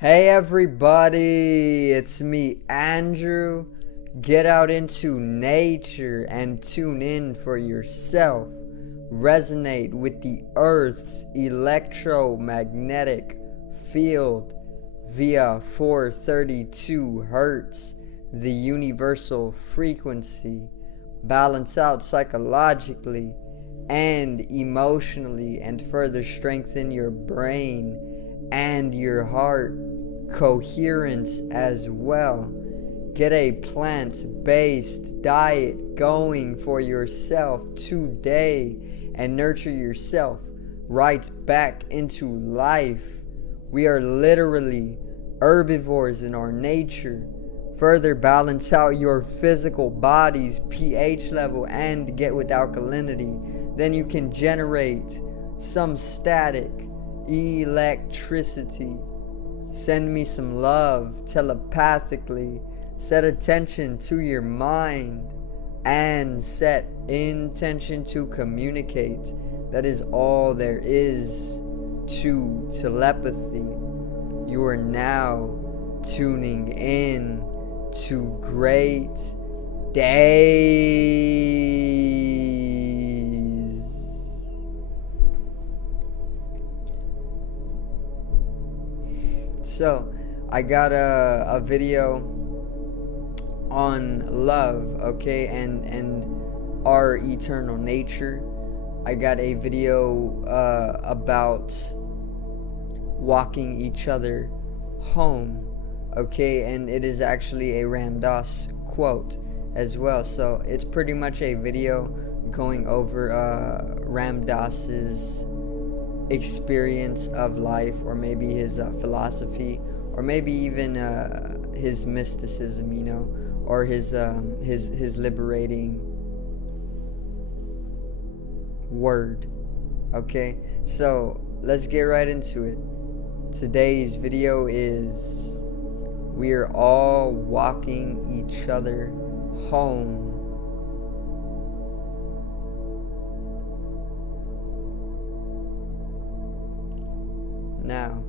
Hey everybody, it's me, Andrew. Get out into nature and tune in for yourself. Resonate with the Earth's electromagnetic field via 432 Hertz, the universal frequency. Balance out psychologically and emotionally and further strengthen your brain and your heart coherence as well. Get a plant-based diet going for yourself today and nurture yourself right back into life. We are literally herbivores in our nature. Further balance out your physical body's pH level and get with alkalinity. Then you can generate some static electricity. Send me some love telepathically. Set attention to your mind and set intention to communicate. That is all there is to telepathy. You are now tuning in to great days. So, I got a video on love, okay, and our eternal nature. I got a video about walking each other home, okay, and it is actually a Ram Dass quote as well. So it's pretty much a video going over Ram Dass's experience of life, or maybe his philosophy, or maybe even his mysticism, you know, or his liberating word. Okay, so let's get right into it. Today's video is we're all walking each other home. Now,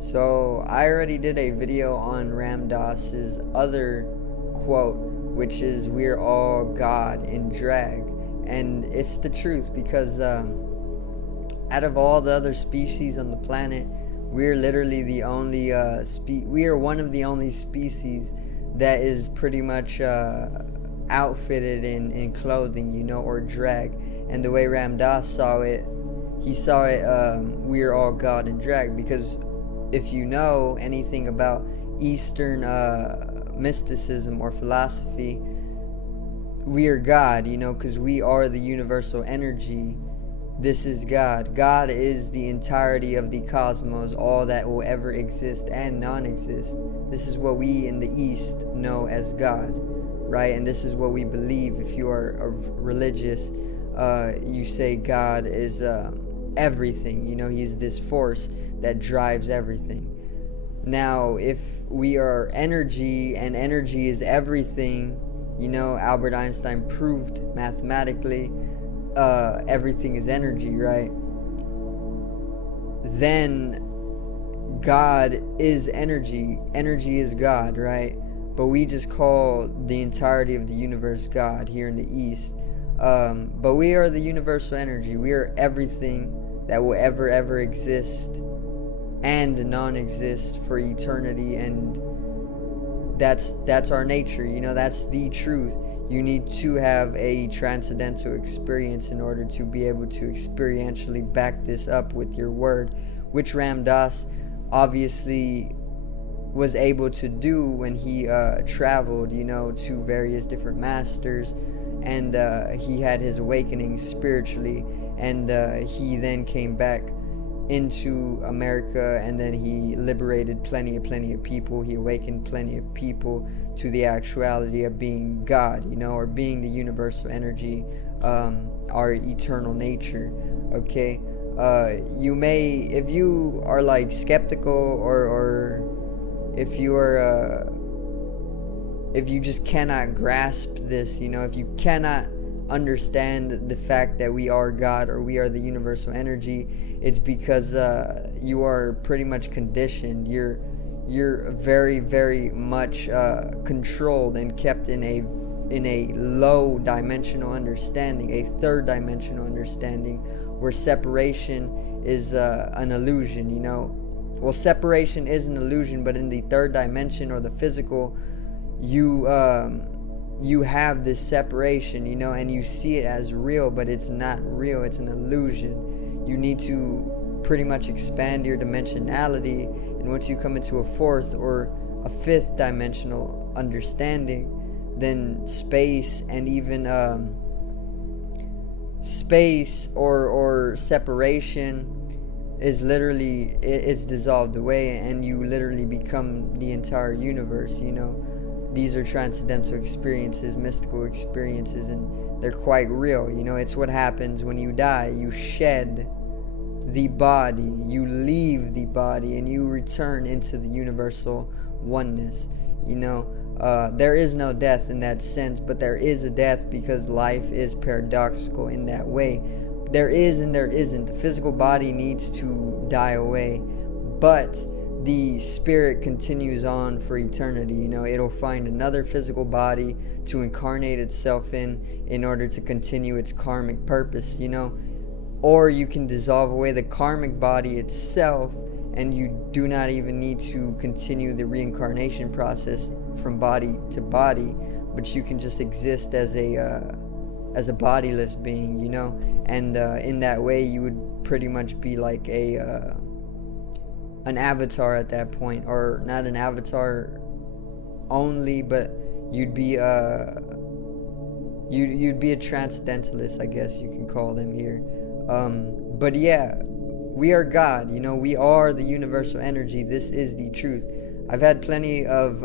so I already did a video on Ram Dass's other quote, which is we're all God in drag, and it's the truth, because out of all the other species on the planet, we're literally the only we are one of the only species that is pretty much outfitted in clothing, you know, or drag. And the way Ram Dass saw it, he saw it we're all God in drag, because if you know anything about Eastern mysticism or philosophy, we are God, you know, because we are the universal energy. This is God. God is the entirety of the cosmos, all that will ever exist and non-exist. This is what we in the East know as God, right? And this is what we believe. If you are religious, you say God is everything, you know, he's this force that drives everything. Now, if we are energy and energy is everything, you know, Albert Einstein proved mathematically everything is energy, right? Then God is energy. Energy is God, right? But we just call the entirety of the universe God here in the East. But we are the universal energy. We are everything that will ever exist and non-exist for eternity, and that's our nature, you know, that's the truth. You need to have a transcendental experience in order to be able to experientially back this up with your word, which Ram Dass obviously was able to do when he traveled, you know, to various different masters, and he had his awakening spiritually, and he then came back into America, and then he liberated plenty of people. He awakened plenty of people to the actuality of being God, you know, or being the universal energy, our eternal nature. Okay, you may, if you are like skeptical, or if you are if you just cannot grasp this, you know, if you cannot understand the fact that we are God or we are the universal energy, it's because you are pretty much conditioned. You're very, very much controlled and kept in a low dimensional understanding, a third dimensional understanding, where separation is an illusion. Well, separation is an illusion, but in the third dimension or the physical, you have this separation, and you see it as real, but it's not real. It's an illusion. You need to pretty much expand your dimensionality, and once you come into a fourth or a fifth dimensional understanding, then space and even space or separation is literally, it's dissolved away, and you literally become the entire universe. These are transcendental experiences, mystical experiences, and they're quite real. It's what happens when you die. You shed the body, you leave the body, and you return into the universal oneness. There is no death in that sense, but there is a death because life is paradoxical in that way. There is and there isn't. The physical body needs to die away, but the spirit continues on for eternity. It'll find another physical body to incarnate itself in order to continue its karmic purpose. Or you can dissolve away the karmic body itself, and you do not even need to continue the reincarnation process from body to body, but you can just exist as a bodiless being, and in that way you would pretty much be like an avatar at that point, or not an avatar only, but you'd be you'd be a transcendentalist, I guess you can call them here. But yeah, we are God. We are the universal energy. This is the truth. I've had plenty of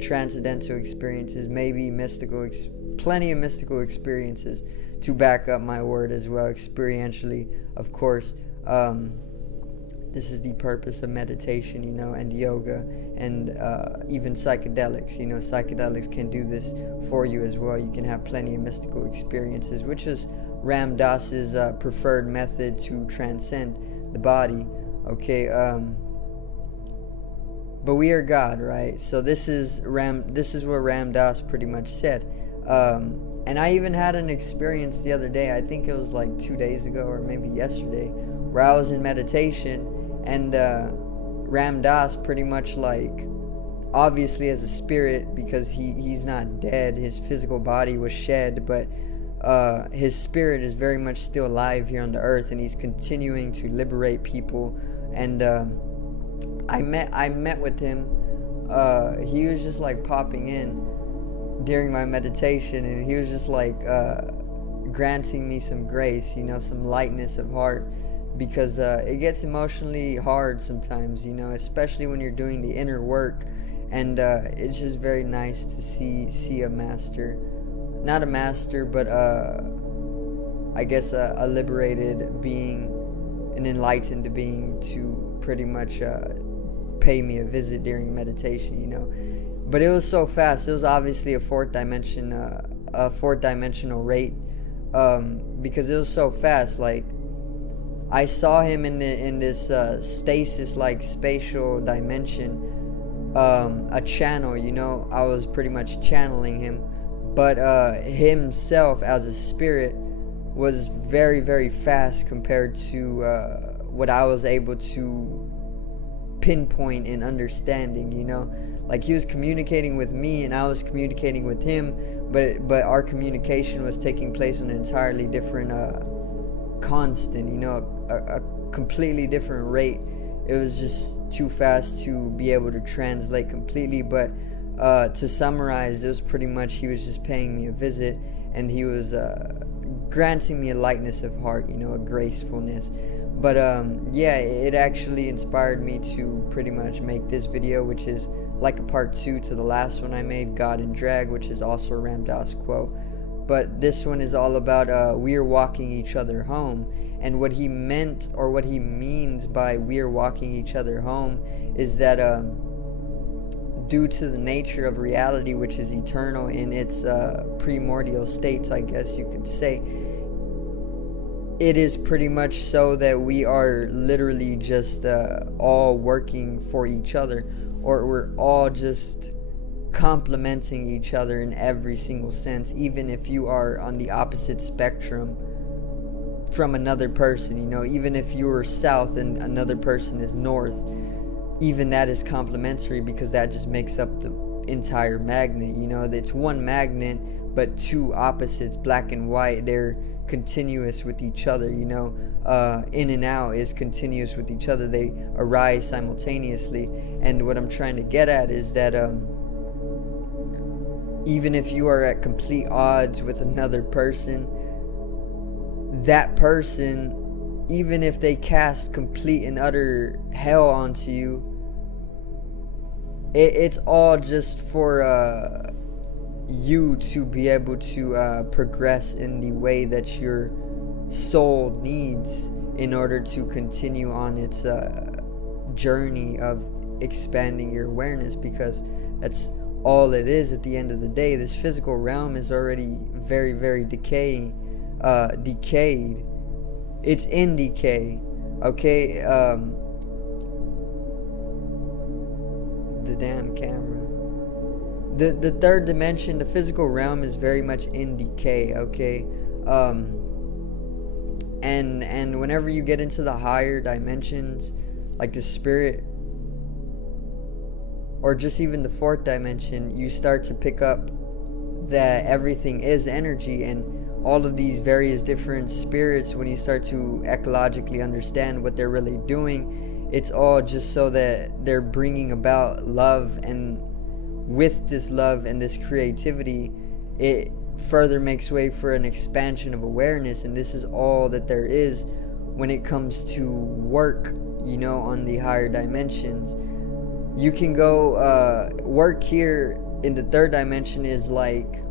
transcendental experiences, maybe plenty of mystical experiences to back up my word as well, experientially, of course. This is the purpose of meditation, and yoga, and even psychedelics. Psychedelics can do this for you as well. You can have plenty of mystical experiences, which is Ram Dass's preferred method to transcend the body. Okay, but we are God, right? So this is what Ram Dass pretty much said. And I even had an experience the other day. I think it was like 2 days ago or maybe yesterday, where I was in meditation, and Ram Dass pretty much, like, obviously as a spirit, because he's not dead, his physical body was shed, but his spirit is very much still alive here on the earth, and he's continuing to liberate people. And I met with him. He was just like popping in during my meditation, and he was just like granting me some grace, some lightness of heart, because it gets emotionally hard sometimes, especially when you're doing the inner work. And it's just very nice to see a master, not a master, but I guess a liberated being, an enlightened being, to pretty much pay me a visit during meditation. But it was so fast. It was obviously a fourth dimensional rate, because it was so fast. Like, I saw him in this stasis, like, spatial dimension, a channel. I was pretty much channeling him, but himself as a spirit was very, very fast compared to what I was able to pinpoint in understanding. Like, he was communicating with me and I was communicating with him, but our communication was taking place on an entirely different constant, a completely different rate. It was just too fast to be able to translate completely. But to summarize, it was pretty much, he was just paying me a visit, and he was granting me a lightness of heart, a gracefulness. But yeah, it actually inspired me to pretty much make this video, which is like a part 2 to the last one I made, God in Drag, which is also a Ram Dass quote. But this one is all about we are walking each other home. And what he meant, or what he means by we are walking each other home, is that due to the nature of reality, which is eternal in its primordial states, I guess you could say, it is pretty much so that we are literally just all working for each other, or we're all just complementing each other in every single sense, even if you are on the opposite spectrum from another person. Even if you're south and another person is north, even that is complementary, because that just makes up the entire magnet. It's one magnet but two opposites, black and white. They're continuous with each other. In and out is continuous with each other. They arise simultaneously. And what I'm trying to get at is that even if you are at complete odds with another person, that person, even if they cast complete and utter hell onto you, it's all just for you to be able to progress in the way that your soul needs in order to continue on its journey of expanding your awareness, because that's all it is at the end of the day. This physical realm is already very, very decayed. It's in decay. Okay. The damn camera. The third dimension, the physical realm, is very much in decay. Okay. And whenever you get into the higher dimensions, like the spirit, or just even the fourth dimension, you start to pick up that everything is energy. And all of these various different spirits, when you start to ecologically understand what they're really doing, it's all just so that they're bringing about love. And with this love and this creativity, it further makes way for an expansion of awareness. And this is all that there is when it comes to work, on the higher dimensions. You can go work here in the third dimension is like,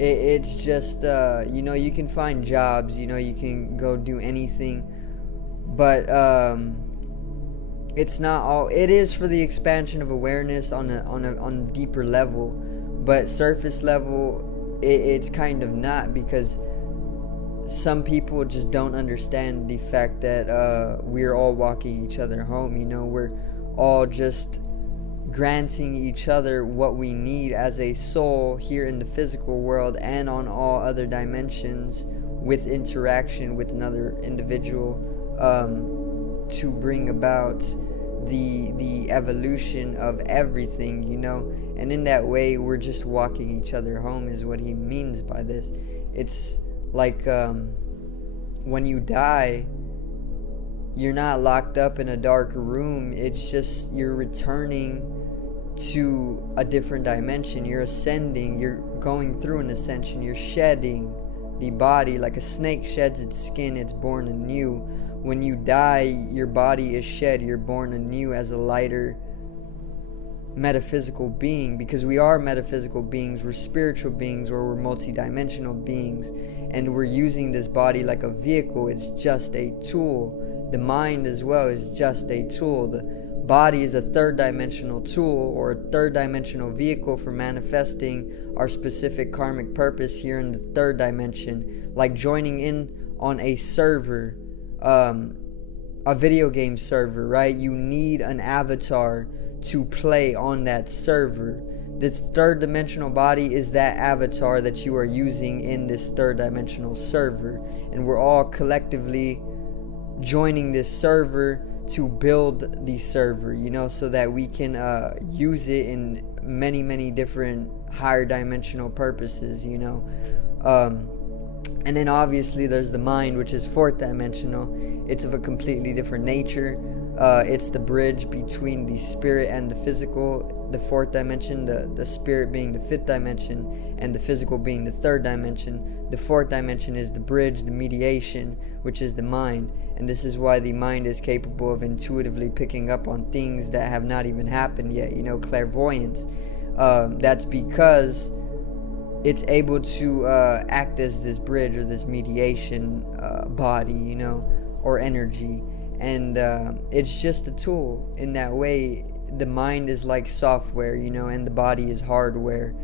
it's just you can find jobs, you can go do anything, but it's not all. It is for the expansion of awareness on a deeper level, but surface level, it's kind of not, because some people just don't understand the fact that we're all walking each other home. We're all just granting each other what we need as a soul here in the physical world and on all other dimensions, with interaction with another individual, to bring about the evolution of everything. And in that way, we're just walking each other home, is what he means by this. It's like when you die, you're not locked up in a dark room. It's just you're returning to a different dimension. You're ascending. You're going through an ascension. You're shedding the body like a snake sheds its skin. It's born anew. When you die, your body is shed. You're born anew as a lighter metaphysical being, because we are metaphysical beings. We're spiritual beings, or we're multidimensional beings, and we're using this body like a vehicle. It's just a tool. The mind as well is just a tool. The body is a third dimensional tool, or a third dimensional vehicle for manifesting our specific karmic purpose here in the third dimension. Like joining in on a server, a video game server, right? You need an avatar to play on that server. This third dimensional body is that avatar that you are using in this third dimensional server, and we're all collectively joining this server to build the server, so that we can use it in many different higher dimensional purposes. And then obviously there's the mind, which is fourth dimensional. It's of a completely different nature. It's the bridge between the spirit and the physical, the fourth dimension, the spirit being the fifth dimension, and the physical being the third dimension. The fourth dimension is the bridge, the mediation, which is the mind. And this is why the mind is capable of intuitively picking up on things that have not even happened yet, clairvoyance. That's because it's able to act as this bridge, or this mediation body, or energy. And it's just a tool. In that way, the mind is like software, and the body is hardware.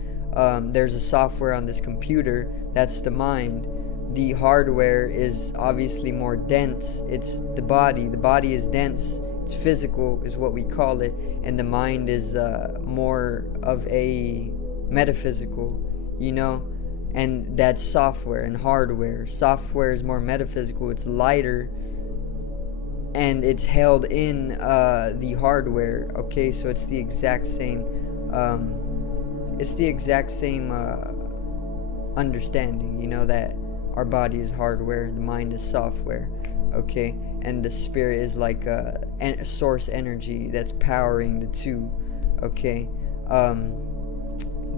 There's a software on this computer, that's the mind. The hardware is obviously more dense. It's the body. The body is dense. It's physical, is what we call it, and the mind is more of a metaphysical, and that's software and hardware. Software is more metaphysical. It's lighter, and it's held in the hardware. Okay, so it's the exact same. Understanding. That our body is hardware, the mind is software. Okay, and the spirit is like a source energy that's powering the two. Okay,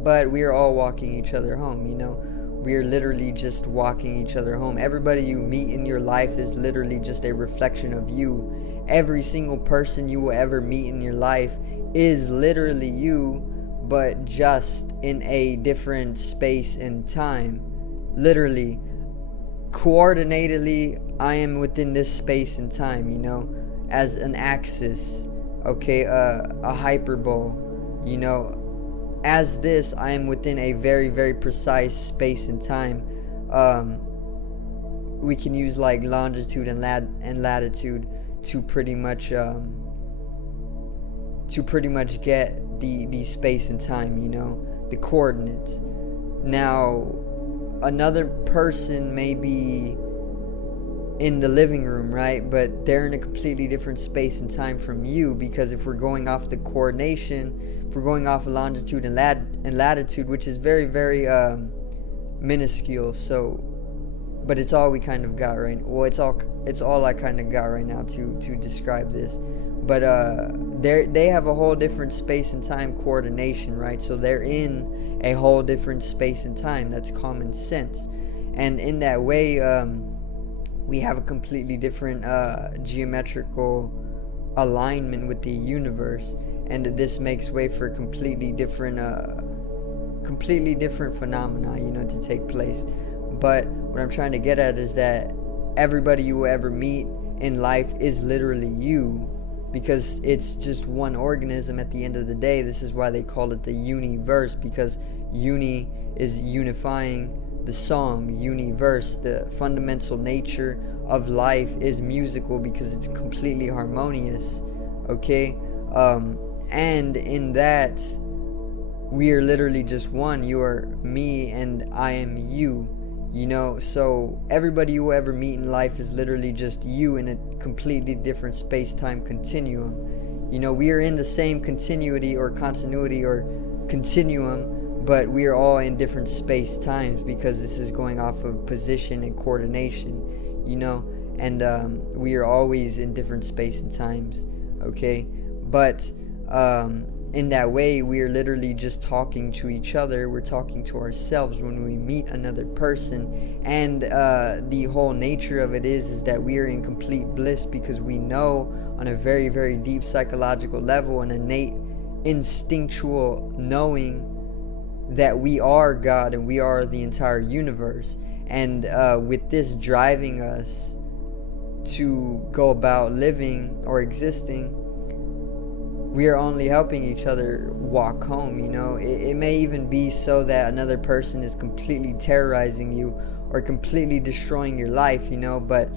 but we are all walking each other home. We are literally just walking each other home. Everybody you meet in your life is literally just a reflection of you. Every single person you will ever meet in your life is literally you, but just in a different space and time. Literally, coordinatedly, I am within this space and time, as an axis, okay, a hyperbole, as this, I am within a very, very precise space and time. We can use like longitude and latitude to pretty much get the space and time, the coordinates. Now, another person may be in the living room, right? But they're in a completely different space and time from you, because if we're going off the coordination, if we're going off of longitude and latitude, which is very, very minuscule, so, but it's all we kind of got right. Well, it's all I kind of got right now to describe this. But they have a whole different space and time coordination, right? So they're in a whole different space and time. That's common sense, and in that way, we have a completely different geometrical alignment with the universe, and this makes way for completely different phenomena, to take place. But what I'm trying to get at is that everybody you will ever meet in life is literally you, because it's just one organism at the end of the day. This is why they call it the universe, because uni is unifying the song. Universe, the fundamental nature of life, is musical because it's completely harmonious. Okay, and in that, we are literally just one. You are me and I am you. So everybody you will ever meet in life is literally just you in a completely different space-time continuum. We are in the same continuity or continuity or continuum, but we are all in different space-times, because this is going off of position and coordination, and we are always in different space and times. Okay, but in that way, we are literally just talking to each other. We're talking to ourselves when we meet another person, and the whole nature of it is that we are in complete bliss, because we know on a very, very deep psychological level, an innate instinctual knowing that we are God and we are the entire universe, and with this driving us to go about living or existing, we are only helping each other walk home. It may even be so that another person is completely terrorizing you or completely destroying your life, but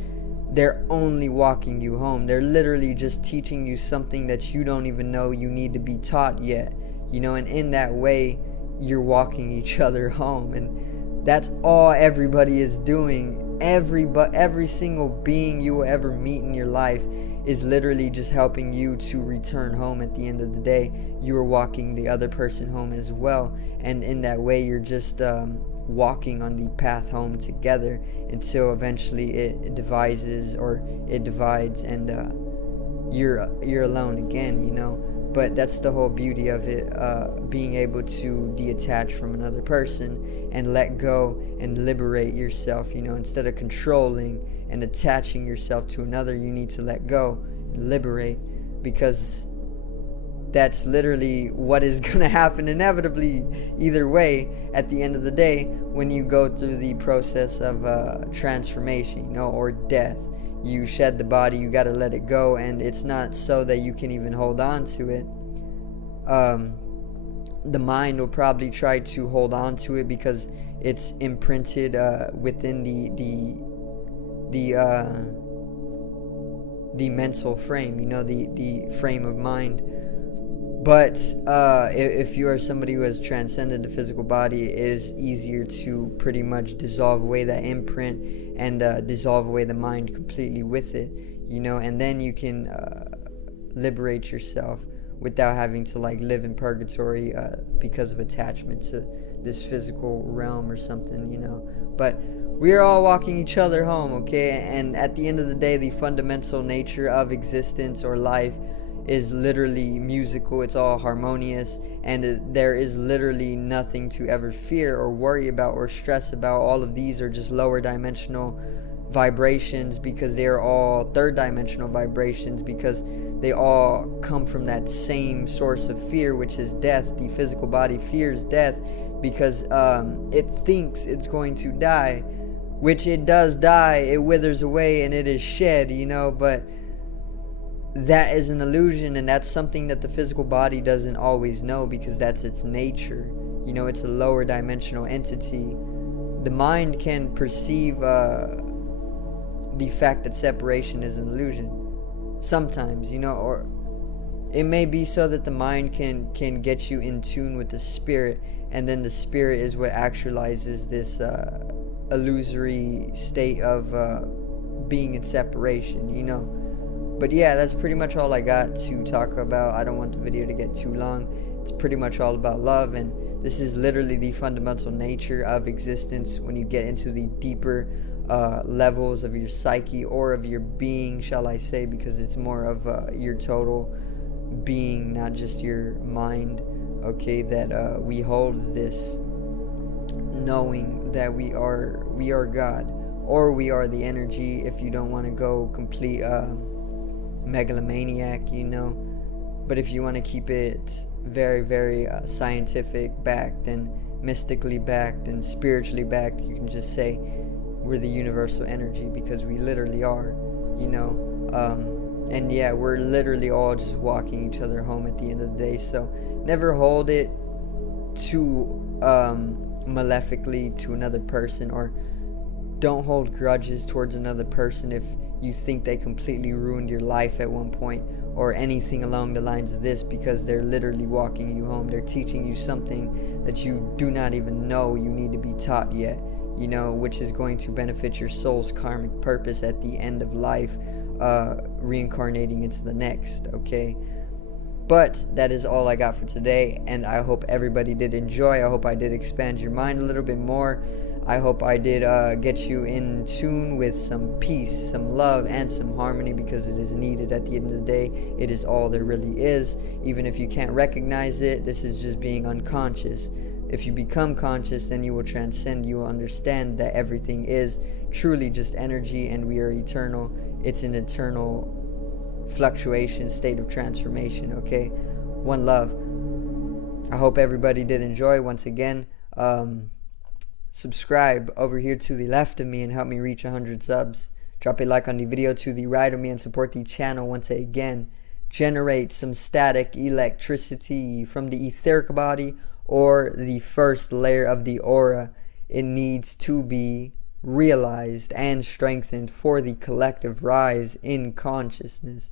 they're only walking you home. They're literally just teaching you something that you don't even know you need to be taught yet, and in that way, you're walking each other home. And that's all everybody is doing. Every single being you will ever meet in your life is literally just helping you to return home. At the end of the day, you are walking the other person home as well, and in that way, you're just walking on the path home together until eventually it divides, and you're alone again. But that's the whole beauty of it, being able to detach from another person and let go and liberate yourself. Instead of controlling and attaching yourself to another, you need to let go and liberate, because that's literally what is going to happen inevitably either way at the end of the day when you go through the process of transformation, or death. You shed the body, you got to let it go, and it's not so that you can even hold on to it, the mind will probably try to hold on to it because it's imprinted within the mental frame, the frame of mind. But if you are somebody who has transcended the physical body, it is easier to pretty much dissolve away that imprint and dissolve away the mind completely with it, and then you can liberate yourself without having to live in purgatory because of attachment to this physical realm or something, But we are all walking each other home, okay? And at the end of the day, the fundamental nature of existence or life is literally musical. It's all harmonious, and there is literally nothing to ever fear or worry about or stress about. All of these are just lower dimensional vibrations because they are all third dimensional vibrations, because they all come from that same source of fear, which is death. The physical body fears death because it thinks it's going to die, which it does die. It withers away and it is shed, but that is an illusion, and that's something that the physical body doesn't always know because that's its nature. It's a lower dimensional entity. The mind can perceive the fact that separation is an illusion sometimes, or it may be so that the mind can get you in tune with the spirit, and then the spirit is what actualizes this illusory state of being in separation, But yeah, that's pretty much all I got to talk about. I don't want the video to get too long. It's pretty much all about love, and this is literally the fundamental nature of existence when you get into the deeper levels of your psyche, or of your being, shall I say, because it's more of your total being, not just your mind, okay, that we hold this knowing that we are God, or we are the energy, if you don't want to go complete megalomaniac, but if you want to keep it very, very scientific backed and mystically backed and spiritually backed, you can just say we're the universal energy, because we literally are, and yeah, we're literally all just walking each other home at the end of the day. So never hold it too malefically to another person, or don't hold grudges towards another person if you think they completely ruined your life at one point, or anything along the lines of this, because they're literally walking you home. They're teaching you something that you do not even know you need to be taught yet, which is going to benefit your soul's karmic purpose at the end of life, reincarnating into the next, okay? But that is all I got for today, and I hope everybody did enjoy. I hope I did expand your mind a little bit more. I hope I did get you in tune with some peace, some love, and some harmony, because it is needed at the end of the day. It is all there really is. Even if you can't recognize it, this is just being unconscious. If you become conscious, then you will transcend. You will understand that everything is truly just energy, and we are eternal. It's an eternal fluctuation, state of transformation, okay? One love. I hope everybody did enjoy. Once again, subscribe over here to the left of me and help me reach 100 subs. Drop a like on the video to the right of me and support the channel once again. Generate some static electricity from the etheric body, or the first layer of the aura. It needs to be realized and strengthened for the collective rise in consciousness.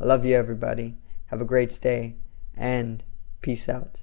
I love you, everybody. Have a great day, and peace out.